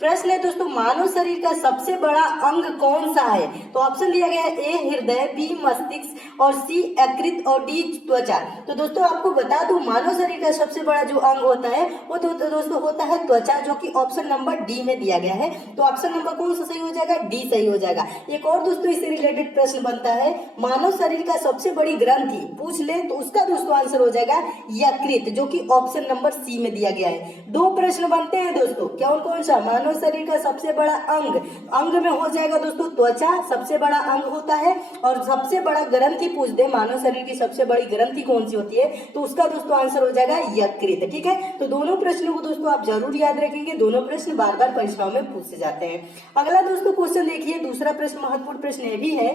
प्रश्न है दोस्तों, मानव शरीर का सबसे बड़ा अंग कौन सा है? तो ऑप्शन दिया गया है ए हृदय, बी मस्तिष्क और सी यकृत और डी त्वचा। तो दोस्तों आपको बता दूं, मानव शरीर का सबसे बड़ा जो अंग होता है वो दोस्तों होता है त्वचा, जो कि ऑप्शन नंबर डी में दिया गया है। तो ऑप्शन नंबर कौन सा सही हो जाएगा? डी सही हो जाएगा। एक और दोस्तों इससे रिलेटेड प्रश्न बनता है, मानव शरीर का सबसे बड़ी ग्रंथि पूछ ले तो उसका दोस्तों आंसर हो जाएगा यकृत, जो कि ऑप्शन नंबर सी में दिया गया है। दो प्रश्न बनते हैं दोस्तों, कौन कौन सा? मानव शरीर का सबसे बड़ा अंग में हो जाएगा दोस्तों त्वचा, सबसे बड़ा अंग होता है। और सबसे बड़ा ग्रंथि पूछ दे, मानव शरीर की सबसे बड़ी ग्रंथि कौन सी होती है, तो उसका दोस्तों आंसर हो जाएगा यकृत। ठीक है, तो दोनों प्रश्नों को दोस्तों आप जरूर याद रखेंगे, दोनों प्रश्न बार बार परीक्षाओं में पूछे जाते हैं। अगला दोस्तों क्वेश्चन देखिए, दूसरा प्रश्न महत्वपूर्ण प्रश्न ये भी है।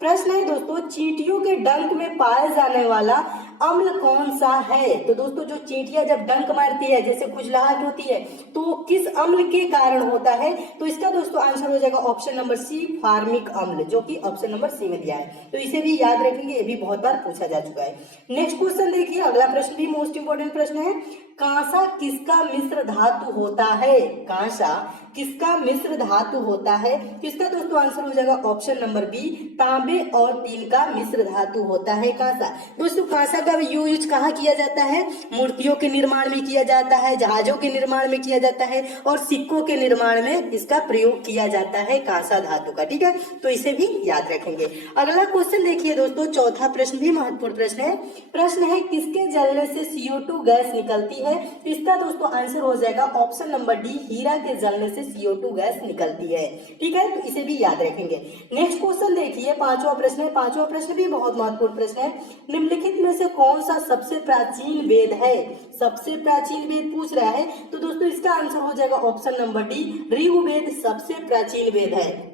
प्रश्न है दोस्तों, चींटियों के डंक में पाया जाने वाला अम्ल कौन सा है? तो दोस्तों जो चींटियां जब डंक मारती है, जैसे खुजलाहट होती है, तो किस अम्ल के कारण होता है? तो इसका दोस्तों आंसर हो जाएगा ऑप्शन नंबर सी, फार्मिक अम्ल, जो कि ऑप्शन नंबर सी में दिया है। तो इसे भी याद रखेंगे, ये भी बहुत बार पूछा जा चुका है। नेक्स्ट क्वेश्चन देखिए, अगला प्रश्न भी मोस्ट इंपोर्टेंट प्रश्न है। कांसा किसका मिश्र धातु होता है? कांसा किसका मिश्र धातु होता है? किसका दोस्तों आंसर हो जाएगा ऑप्शन नंबर बी, तांबे और टीन का मिश्र धातु होता है कांसा। दोस्तों कांसा का यूज कहाँ किया जाता है? मूर्तियों के निर्माण में किया जाता है, जहाजों के निर्माण में किया जाता है और सिक्कों के निर्माण में इसका प्रयोग किया जाता है कांसा धातु का। ठीक है, तो इसे भी याद रखेंगे। अगला क्वेश्चन देखिए दोस्तों, चौथा प्रश्न भी महत्वपूर्ण प्रश्न है। प्रश्न है, किसके जलने से CO2 गैस निकलती है? इसका दोस्तों आंसर हो जाएगा ऑप्शन नंबर डी, हीरा के जलने से CO2 गैस निकलती है। ठीक है, तो इसे भी याद रखेंगे। नेक्स्ट क्वेश्चन देखिए, पांचवा प्रश्न है। पांचवा प्रश्न भी बहुत महत्वपूर्ण प्रश्न है। निम्नलिखित में से कौन सा सबसे प्राचीन वेद है? सबसे प्राचीन वेद पूछ रहा है, तो दोस्तों इसका आंसर हो जाएगा ऑप्शन नंबर डी, ऋग्वेद सबसे प्राचीन वेद है।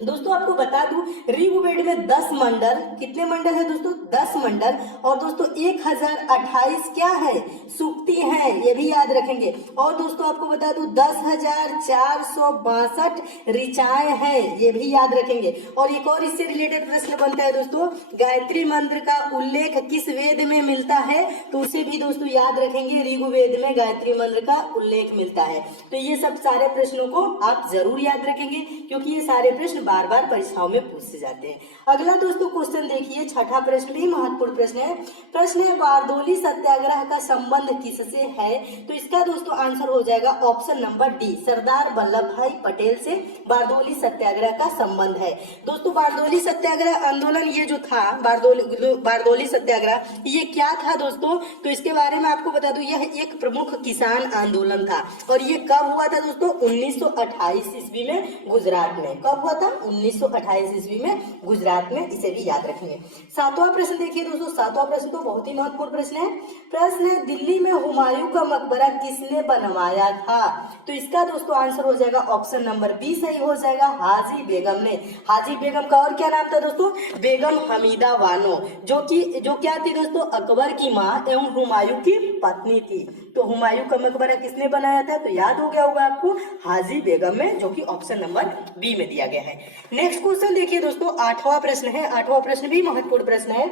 दोस्तों आपको बता दूं, ऋग्वेद में 10 मंडल, कितने मंडल है दोस्तों? 10 मंडल, और दोस्तों 1028 क्या है? सूक्ति है, ये भी याद रखेंगे। और दोस्तों आपको बता दूं 10,462 ऋचाएं हैं, ये भी याद रखेंगे। और एक और इससे रिलेटेड प्रश्न बनता है दोस्तों, गायत्री मंत्र का उल्लेख किस वेद में मिलता है? तो उसे भी दोस्तों याद रखेंगे, ऋग्वेद में गायत्री मंत्र का उल्लेख मिलता है। तो ये सब सारे प्रश्नों को आप जरूर याद रखेंगे, क्योंकि ये सारे प्रश्न बार बार परीक्षाओं में पूछे जाते हैं। अगला दोस्तों क्वेश्चन देखिए, छठा प्रश्न भी महत्वपूर्ण प्रश्न है। प्रश्न है, बारदोली सत्याग्रह का संबंध किससे है? तो इसका दोस्तों आंसर हो जाएगा option number D, Sardar Vallabh भाई पटेल से बारदोली सत्याग्रह का संबंध है। दोस्तों बारदोली सत्याग्रह आंदोलन, ये जो था बारदोली सत्याग्रह, ये क्या था दोस्तों? तो इसके बारे में आपको बता दूं, यह एक प्रमुख किसान आंदोलन था। और ये कब हुआ था दोस्तों? 1928 ईस्वी में गुजरात में। कब हुआ था? 1928 ईस्वी में गुजरात में। इसे भी याद रखेंगे। सातवां प्रश्न देखिए दोस्तों, सातवां प्रश्न तो बहुत ही महत्वपूर्ण प्रश्न है। प्रश्न है, दिल्ली में हुमायूं का मकबरा किसने बनवाया था? तो इसका दोस्तों आंसर हो जाएगा ऑप्शन नंबर बी सही हो जाएगा, हाजी बेगम ने। हाजी बेगम का और क्या नाम था दोस्तों? बेगम हमीदा बानो, जो क्या थी दोस्तों? अकबर की माँ एवं हुमायूं की पत्नी थी। तो हुमायूं का मकबरा किसने बनाया था? तो याद हो गया होगा आपको, हाजी बेगम में, जो कि ऑप्शन नंबर बी में दिया गया है। नेक्स्ट क्वेश्चन देखिए दोस्तों, आठवां प्रश्न है। आठवां प्रश्न भी महत्वपूर्ण प्रश्न है।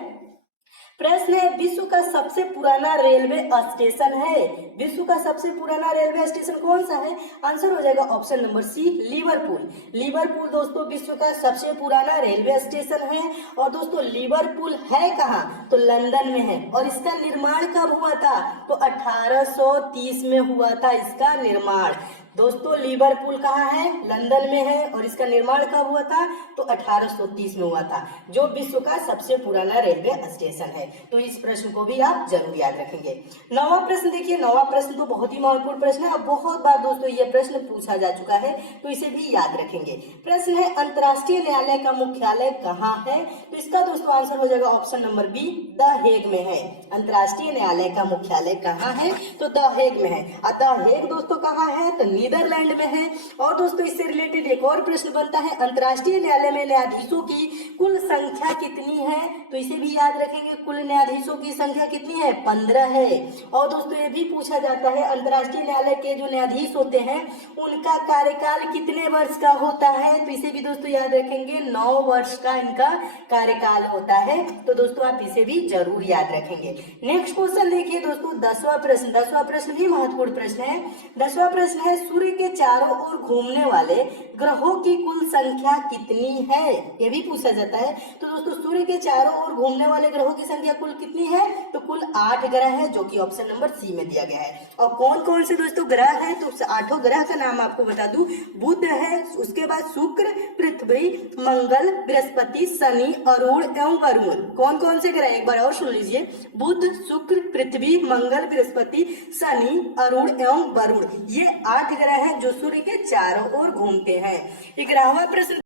प्रश्न है, विश्व का सबसे पुराना रेलवे स्टेशन है? विश्व का सबसे पुराना रेलवे स्टेशन कौन सा है? आंसर हो जाएगा option number C, Liverpool. Liverpool दोस्तों विश्व का सबसे पुराना रेलवे स्टेशन है। और दोस्तों लिवरपूल है कहाँ? तो लंदन में है। और इसका निर्माण कब हुआ था? तो 1830 में हुआ था इसका निर्माण। दोस्तों लिवरपूल कहाँ है? लंदन में है। और इसका निर्माण कब हुआ था? तो 1830 में हुआ था, जो विश्व का सबसे पुराना रेलवे स्टेशन है। तो इस प्रश्न को भी आप जरूर याद रखेंगे। नौवां प्रश्न देखिए, नौवां प्रश्न तो बहुत ही महत्वपूर्ण प्रश्न है। अब बहुत बार दोस्तों ये प्रश्न पूछा जा चुका है, तो इसे भी याद रखेंगे। प्रश्न है, अंतर्राष्ट्रीय न्यायालय का मुख्यालय कहाँ है? तो इसका दोस्तों आंसर हो जाएगा option number B, the Hague में है। अंतर्राष्ट्रीय न्यायालय का मुख्यालय कहाँ है? तो द हेग में है। द हेग दोस्तों कहाँ है? तो नीदरलैंड में है। और दोस्तों इससे रिलेटेड एक और प्रश्न बनता है, अंतर्राष्ट्रीय न्यायालय में न्यायाधीशों की कुल संख्या कितनी है? तो इसे भी याद रखेंगे, कुल न्यायाधीशों की संख्या कितनी है? 15 है। और दोस्तों ये भी पूछा जाता है, अंतर्राष्ट्रीय न्यायालय के जो न्यायाधीश होते हैं उनका कार्यकाल कितने वर्ष का होता है? तो इसे भी दोस्तों याद रखेंगे, 9 वर्ष का इनका कार्यकाल होता है। तो दोस्तों आप इसे भी जरूर याद रखेंगे। नेक्स्ट क्वेश्चन देखिए दोस्तों, 10वां प्रश्न। 10वां प्रश्न भी महत्वपूर्ण प्रश्न है। 10वां प्रश्न है, सूर्य के चारों ओर घूमने वाले ग्रहों की कुल संख्या कितनी है, ये भी पूछा जाता है। तो दोस्तों सूर्य के चारों ओर घूमने वाले ग्रहों की संख्या कुल कितनी है, तो कुल 8 ग्रह है, जो कि ऑप्शन नंबर सी में दिया गया है। और कौन कौन से दोस्तों ग्रह है, तो 8 ग्रह का नाम आपको बता दूं, बुध है, उसके बाद शुक्र, पृथ्वी, मंगल, बृहस्पति, शनि, अरुण एवं वरुण। कौन कौन से ग्रह, एक बार और सुन लीजिए, बुध, शुक्र, पृथ्वी, मंगल, बृहस्पति, शनि, अरुण एवं वरुण, ये 8 ग्रह हैं जो सूर्य के चारों ओर घूमते हैं। 11वां प्रश्न,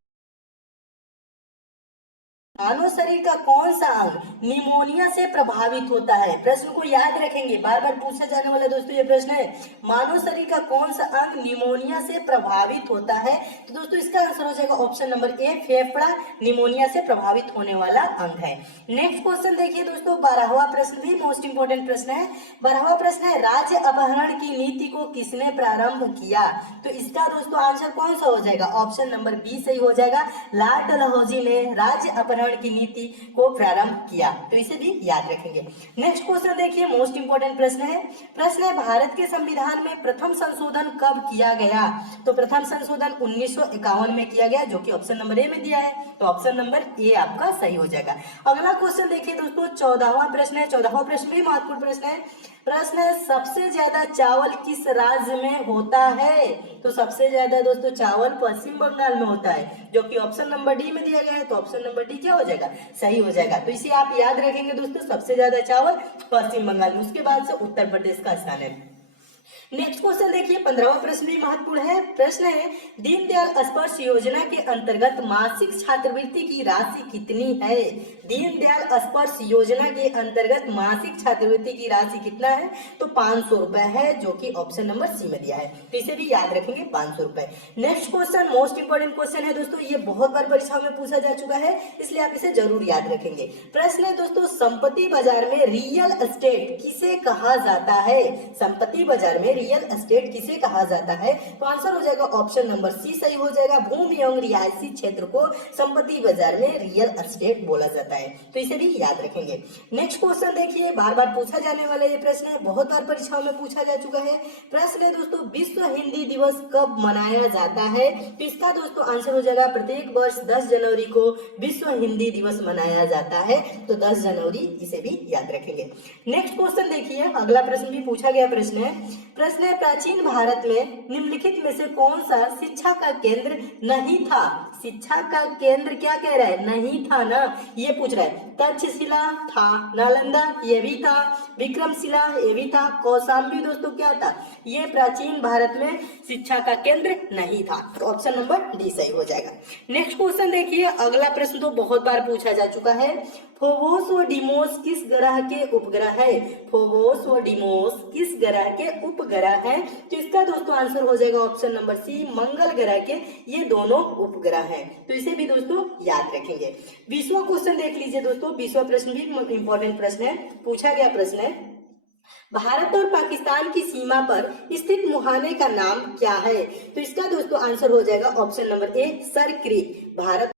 मानव शरीर का कौन सा अंग निमोनिया से प्रभावित होता है, प्रश्न को याद रखेंगे, बार बार पूछा जाने वाला दोस्तों ये प्रश्न है। मानव शरीर का कौन सा अंग निमोनिया से प्रभावित होता है, तो दोस्तों इसका आंसर हो जाएगा ऑप्शन नंबर ए, फेफड़ा निमोनिया से प्रभावित होने वाला अंग है। नेक्स्ट क्वेश्चन देखिए दोस्तों, 12वां प्रश्न भी मोस्ट इंपोर्टेंट प्रश्न है। 12वां प्रश्न है, राज्य अपहरण की नीति को किसने प्रारंभ किया, तो इसका दोस्तों आंसर कौन सा हो जाएगा, ऑप्शन नंबर बी सही हो जाएगा। लॉर्ड डलहौजी ने राज्य अपहरण की नीति को प्रारंभ किया, तो इसे भी याद रखेंगे। नेक्स्ट क्वेश्चन देखिए, मोस्ट इंपोर्टेंट प्रश्न है। प्रश्न है, भारत के संविधान में प्रथम संशोधन कब किया गया, तो प्रथम संशोधन 1951 में किया गया, जो कि ऑप्शन नंबर ए में दिया है, तो ऑप्शन नंबर ए आपका सही हो जाएगा। अगला क्वेश्चन देखिए दोस्तों, 14वां प्रश्न है। 14वां प्रश्न भी महत्वपूर्ण प्रश्न है। प्रश्न है, सबसे ज्यादा चावल किस राज्य में होता है, तो सबसे ज्यादा दोस्तों चावल पश्चिम बंगाल में होता है, जो कि ऑप्शन नंबर डी में दिया गया है, तो ऑप्शन नंबर डी क्या हो जाएगा, सही हो जाएगा। तो इसे आप याद रखेंगे दोस्तों, सबसे ज्यादा चावल पश्चिम बंगाल में, उसके बाद से उत्तर प्रदेश का स्थान है। नेक्स्ट क्वेश्चन देखिए, 15वां प्रश्न भी महत्वपूर्ण है। प्रश्न है, दीनदयाल स्पर्श योजना के अंतर्गत मासिक छात्रवृत्ति की राशि कितनी है, दीनदयाल स्पर्श योजना के अंतर्गत मासिक छात्रवृत्ति की राशि कितना है, तो 500 रुपए है, जो कि ऑप्शन नंबर सी में दिया है, तो इसे भी याद रखेंगे 500 रुपए। Next question most important question है दोस्तों, ये बहुत बार परीक्षाओं में पूछा जा चुका है, इसलिए आप इसे जरूर याद रखेंगे। प्रश्न है दोस्तों, संपत्ति बाजार में रियल एस्टेट किसे कहा जाता है, संपत्ति बाजार में रियल एस्टेट किसे कहा जाता है, तो आंसर हो जाएगा ऑप्शन नंबर सी सही हो जाएगा। भूमि एवं रिहायशी क्षेत्र को संपत्ति बाजार में रियल एस्टेट बोला जाता है, तो इसे भी याद रखेंगे। नेक्स्ट क्वेश्चन देखिए, बार बार पूछा जाने वाला ये प्रश्न है, बहुत बार परीक्षाओं में पूछा जा चुका है। प्रश्न है दोस्तों, विश्व हिंदी दिवस कब मनाया जाता है, तो इसका दोस्तों आंसर हो जाएगा, प्रत्येक वर्ष 10 जनवरी को विश्व हिंदी दिवस मनाया जाता है, तो 10 जनवरी, इसे भी याद रखेंगे। नेक्स्ट क्वेश्चन देखिए, अगला प्रश्न भी पूछा गया प्रश्न है। प्रश्न है, प्राचीन भारत में निम्नलिखित में से कौन सा शिक्षा का केंद्र नहीं था, शिक्षा का केंद्र क्या कह रहा है, नहीं था ना, ये पूछ रहा है। तक्षशिला था, नालंदा ये भी था, विक्रमशिला ये भी था, कौशाम्बी दोस्तों क्या था, ये प्राचीन भारत में शिक्षा का केंद्र नहीं था, तो ऑप्शन नंबर डी सही हो जाएगा। नेक्स्ट क्वेश्चन देखिए, अगला प्रश्न तो बहुत बार पूछा जा चुका है। फोबोस व डिमोस किस ग्रह के उपग्रह है, फोबोस व डिमोस किस ग्रह के उपग्रह है, तो इसका दोस्तों आंसर हो जाएगा ऑप्शन नंबर सी, मंगल ग्रह के ये दोनों उपग्रह हैं, तो इसे भी दोस्तों याद रखेंगे। 20वां क्वेश्चन देख लीजिए दोस्तों, 20वां प्रश्न भी इंपॉर्टेंट प्रश्न है, पूछा गया प्रश्न है, भारत और पाकिस्तान की सीमा पर स्थित मुहाने का नाम क्या है, तो इसका दोस्तों आंसर हो जाएगा option number A, sir creek. Bharat